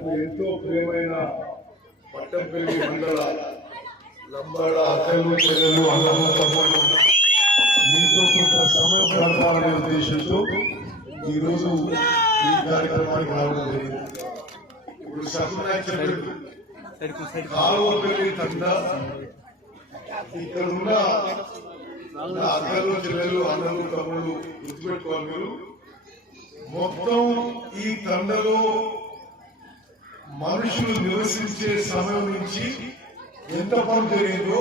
నాకు ఎంతో ప్రియమైన పట్టంపల్లి మండల లంబాడ అక్కలు చెల్లెలు అన్నము తమ్ముడు మీతో కొంత సమయం గడపాలనే ఉద్దేశంతో ఈరోజు ఈ కార్యక్రమానికి రావడం జరిగింది. ఇప్పుడు సత్యనారాయణ చెప్పారు కాలువపల్లి తండ ఇక్కడ ఉన్న అక్కలు చెల్లెలు అన్నలు తమ్ముళ్ళు గుర్తుపెట్టుకోవాలి. మీరు మొత్తం ఈ తండలో మనుషులు నివసించే సమయం నుంచి ఎంత పని జరిగిందో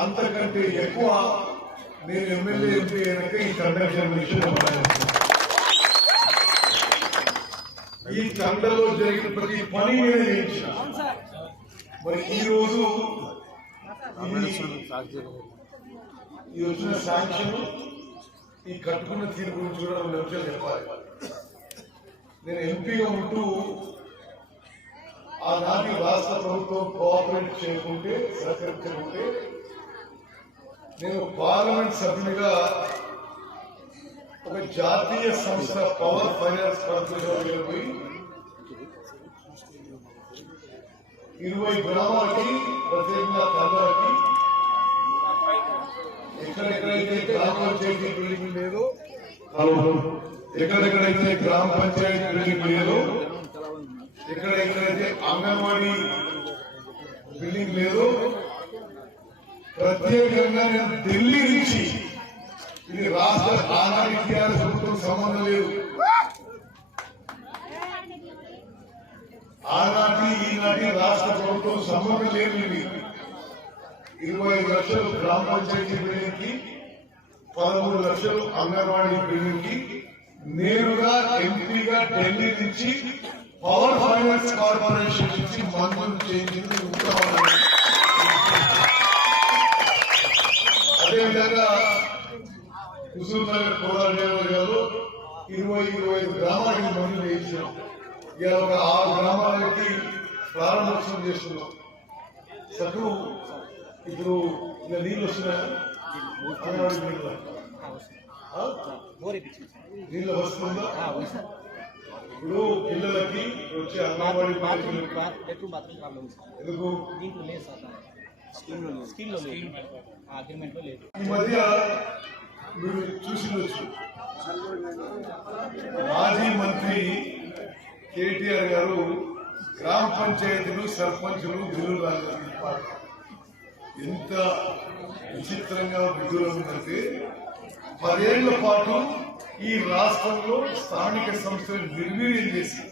అంతకంటే ఎక్కువ నేను ఎమ్మెల్యే ఎంపీ అయినాక ఈ తండ ఈ తండలో జరిగిన ప్రతి పని మీద చేయించిన. మరి ఈరోజు ఈ వచ్చిన శాంక్షన్ ఈ కట్టుకున్న తీరు గురించి కూడా 2 నిమిషాలు చెప్పాలి. నేను ఎంపీగా ఉంటూ ఆనాటి రాష్ట్ర ప్రభుత్వం కోఆపరేట్ చేయకుంటే సహకరించకుంటే నేను పార్లమెంట్ సభ్యునిగా ఒక జాతీయ సంస్థ పవర్ ఫైనాన్స్ కార్పొరేషన్ పోయి 20 గ్రామాలకి ప్రత్యేకంగా తండాలకి ఎక్కడెక్కడైతే గ్రామ పంచాయతీ బిల్డింగ్ లేదో ఎక్కడెక్కడైతే గ్రామ పంచాయతీ బిల్డింగ్ లేదో ఎక్కడెక్కడైతే అంగన్వాడీ బిల్డింగ్ లేదో ప్రత్యేకంగా నేను ఢిల్లీ నుంచి ఇది రాష్ట్ర ఆనాటి టీఆర్ఎస్ ప్రభుత్వం సంబంధం లేదు. ఆనాటి ఈనాటి రాష్ట్ర ప్రభుత్వం సంబంధం లేదు. ఇది 25 లక్షలు గ్రామ పంచాయతీ బిల్డింగ్ కి 13 లక్షలు అంగన్వాడీ బిల్డింగ్ కి నేరుగా ఎంపీగా ఢిల్లీ నుంచి పవర్ ఫైనాన్స్ కార్పొరేషన్ నుంచి మంజూరు చేయించింది. అదేవిధంగా హుజూర్ నగర్ కోదాడ నియోజకవర్గాల్లో 20-25 గ్రామాలకి మంజూరు చేయించాం. ఇలా ఒక 6 గ్రామాలకి ప్రారంభోత్సవం చేస్తున్నాం. సటు ఇప్పుడు ఇలా నీళ్ళు వస్తున్నాయా? అంగన్వాడీ నీళ్ళు వస్తుందా? ఇప్పుడు పిల్లలకి వచ్చే అంగన్వాడీ ఎందుకు ఈ మధ్య మీరు చూసిండొచ్చు, మాజీ మంత్రి కేటీఆర్ గారు గ్రామ పంచాయతీలు సర్పంచులు బిల్లులు రాలేదు. ఎంత విచిత్రంగా విధులు ఉందంటే 10 ఏళ్ల పాటు ఈ రాష్ట్రంలో స్థానిక సంస్థలు నిర్వీర్యం చేసి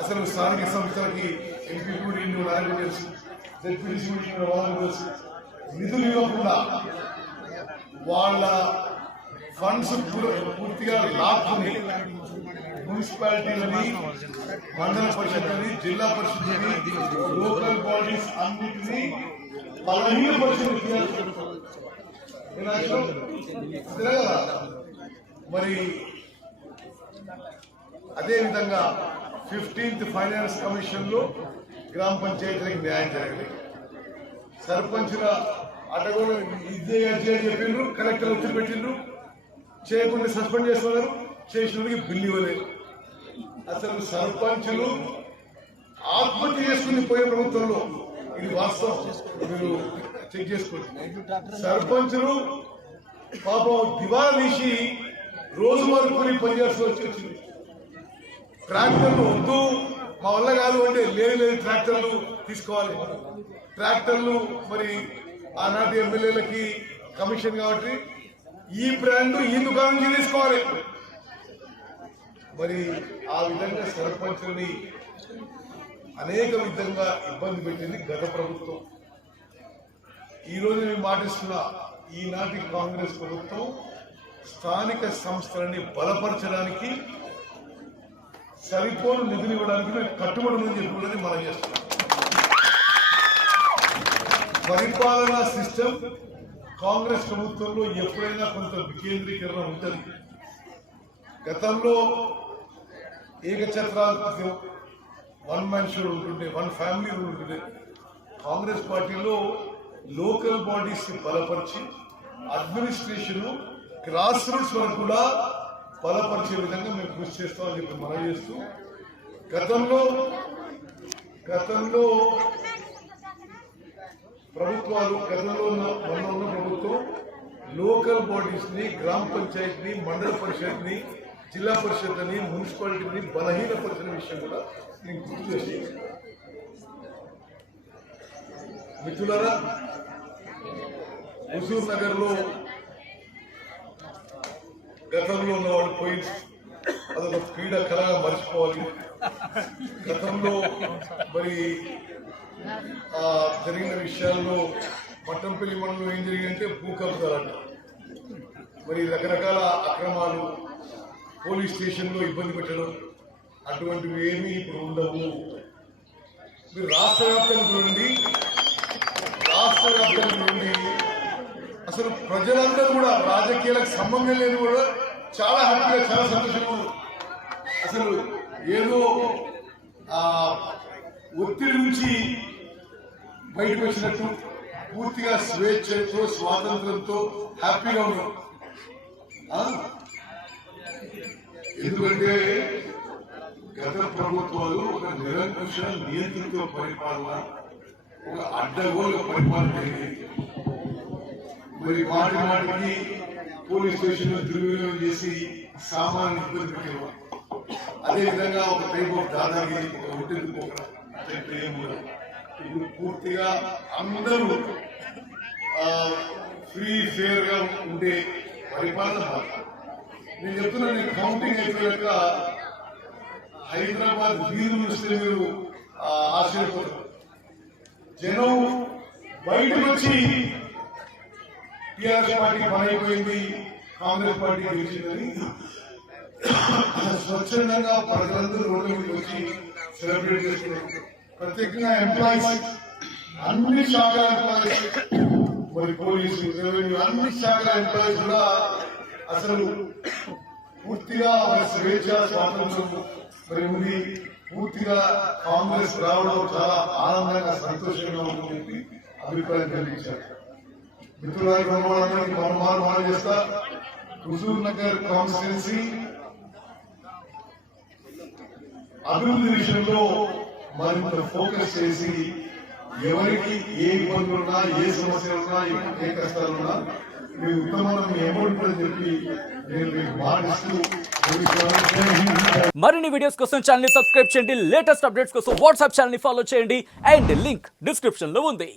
అసలు స్థానిక సంస్థలకి ఎంపీ కూడా ఇన్ని నాలుగు తెలుసు, జడ్పీటీసీ కూడా వాళ్ళకు తెలుసు, నిధులు ఇవ్వకుండా వాళ్ళ ఫండ్స్ పూర్తిగా లాక్కుని మున్సిపాలిటీలని, మండల పరిషత్ని, జిల్లా పరిషత్ని, లోకల్ బాడీస్ అన్నింటినీ మరి అదేవిధంగా 15th ఫైనాన్స్ కమిషన్ లో గ్రామ పంచాయతీలకు న్యాయం జరగలేదు. సర్పంచ్ల అడగలు ఇదే చెప్పిండ్రు, కలెక్టర్ ఒత్తిడి పెట్టిండ్రు, చేయకుండా సస్పెండ్ చేస్తున్నారు, చేసినోడికి బిల్లు ఇవ్వలేదు. అసలు సర్పంచులు ఆత్మహత్య చేసుకుని పోయే ప్రభుత్వంలో ఇది వాస్తవం, మీరు చెక్ చేసుకోండి. సర్పంచులు పాపం దివాలా తీసి రోజు వరకు పనిచేస్తూ వచ్చింది. ట్రాక్టర్లు వద్దు మా వల్ల కాదు అంటే లేదు ట్రాక్టర్లు తీసుకోవాలి. ట్రాక్టర్లు మరి ఆనాటి ఎమ్మెల్యేలకి కమిషన్ కాబట్టి ఈ బ్రాండ్ ఈ దుకాణం నుంచి తీసుకోవాలి. మరి ఆ విధంగా సర్పంచుల్ని అనేక విధంగా ఇబ్బంది పెట్టింది గత ప్రభుత్వం. ఈరోజు నేను మాటిస్తున్నా, ఈనాటి కాంగ్రెస్ ప్రభుత్వం స్థానిక సంస్థలని బలపరచడానికి సరిపోను నిధులు ఇవ్వడానికి మేము కట్టుబడి ఉందని చెప్పి మనం చేస్తున్నాం. పరిపాలనా సిస్టమ్ కాంగ్రెస్ ప్రభుత్వంలో ఎప్పుడైనా కొంత వికేంద్రీకరణ ఉంటుంది. గతంలో ఏకఛత్రాధిపత్యం, 1 మ్యాన్ షో ఉంటుండే, 1 ఫ్యామిలీ ఉంటుండే. కాంగ్రెస్ పార్టీలో లోకల్ బాడీస్ బలపరిచి అడ్మినిస్ట్రేషన్ గ్రాస్ రూట్స్ వరకు కూడా బలపరిచే విధంగా మేము కృషి చేస్తామని చెప్పి మనం చేస్తూ గతంలో ప్రభుత్వాలు గతంలో ఉన్న ప్రభుత్వం లోకల్ బాడీస్ ని, గ్రామ పంచాయత్ ని, మండల పరిషత్ ని, జిల్లా పరిషత్ అని, మున్సిపాలిటీని బలహీనపరిచిన విషయం కూడా నేను గుర్తు చేసి, మిత్రులారా, హుజూర్ నగర్ లో గతంలో ఉన్న వాళ్ళు పోయి అదొక క్రీడా కళగా మర్చిపోవాలి. గతంలో మరి జరిగిన విషయాల్లో మట్టంపల్లి మండలంలో ఏం జరిగిందంటే భూ కబ్జాలంట, మరి రకరకాల అక్రమాలు, పోలీస్ స్టేషన్లో ఇబ్బంది పెట్టడం, అటువంటివి ఏమీ ఇప్పుడు ఉండవు. మీరు రాష్ట్ర వ్యాప్తంగా నుండి అసలు ప్రజలందరూ కూడా రాజకీయాలకు సంబంధం లేని కూడా చాలా హ్యాపీగా, చాలా సంతోషంగా ఉన్నారు. అసలు ఏదో ఒత్తిడి నుంచి బయటకు వచ్చినట్టు పూర్తిగా స్వేచ్ఛతో, స్వాతంత్రంతో హ్యాపీగా ఉన్నారు. ఎందుకంటే గత ప్రభుత్వాలు ఒక నిరంకుశ నియంత్రిత పరిపాలన, ఒక అడ్డగోలు పరిపాలన జరిగింది. మరి మాటికి పోలీస్ స్టేషన్ లో దుర్వినియోగం చేసి సామాన్య ఇబ్బంది పెట్టేవారు. అదేవిధంగా ఒక టైప్ ఆఫ్ దాదాగిరి, ఒక ఒట్టెందుకు ఇప్పుడు పూర్తిగా అందరూ ఫ్రీ ఫేర్ గా ఉండే పరిపాలన. నేను చెప్తున్నా, నేను కౌంటింగ్ అయిపోయాక హైదరాబాద్ వీధులు వస్తే మీరు ఆశ్చర్యపోతారు. జనం బయటకు వచ్చి టీఆర్ఎస్ పార్టీ పని అయిపోయింది, కాంగ్రెస్ పార్టీ గెలిచిందని స్వచ్ఛందంగా ప్రజలందరూ రోడ్ల మీద వచ్చి సెలబ్రేట్ చేస్తున్నారు. ప్రత్యేకంగా ఎంప్లాయీస్, అన్ని శాఖల ఎంప్లాయీస్, మరి పోలీసు, రెవెన్యూ, అన్ని శాఖల ఎంప్లాయీస్ కూడా అసలు పూర్తిగా స్వేచ్ఛ, స్వాతంత్రం మరి ఉంది. పూర్తిగా కాంగ్రెస్ రావడం చాలా ఆనందంగా, సంతోషంగా ఉంటుందని అభిప్రాయం కలిగించారు. మిత్రులకు మనం చేస్తా, హుజూర్ నగర్ కాన్స్టిట్యున్సీ అభివృద్ధి విషయంలో మరింత ఫోకస్ చేసి ఎవరికి ఏ ఇబ్బందులున్నా, ఏ సమస్యలున్నా, ఏ కష్టాలున్నా మీ ఉత్తమమైన మీ అమౌంట్ అని చెప్పి నేను మీకు మాటిస్తూ మరిన్ని వీడియోస్ కోసం ఛానల్ ని సబ్స్క్రైబ్ చేయండి. లేటెస్ట్ అప్డేట్స్ కోసం వాట్సాప్ ఛానల్ ని ఫాలో చేయండి. అండ్ లింక్ డిస్క్రిప్షన్ లో ఉంది.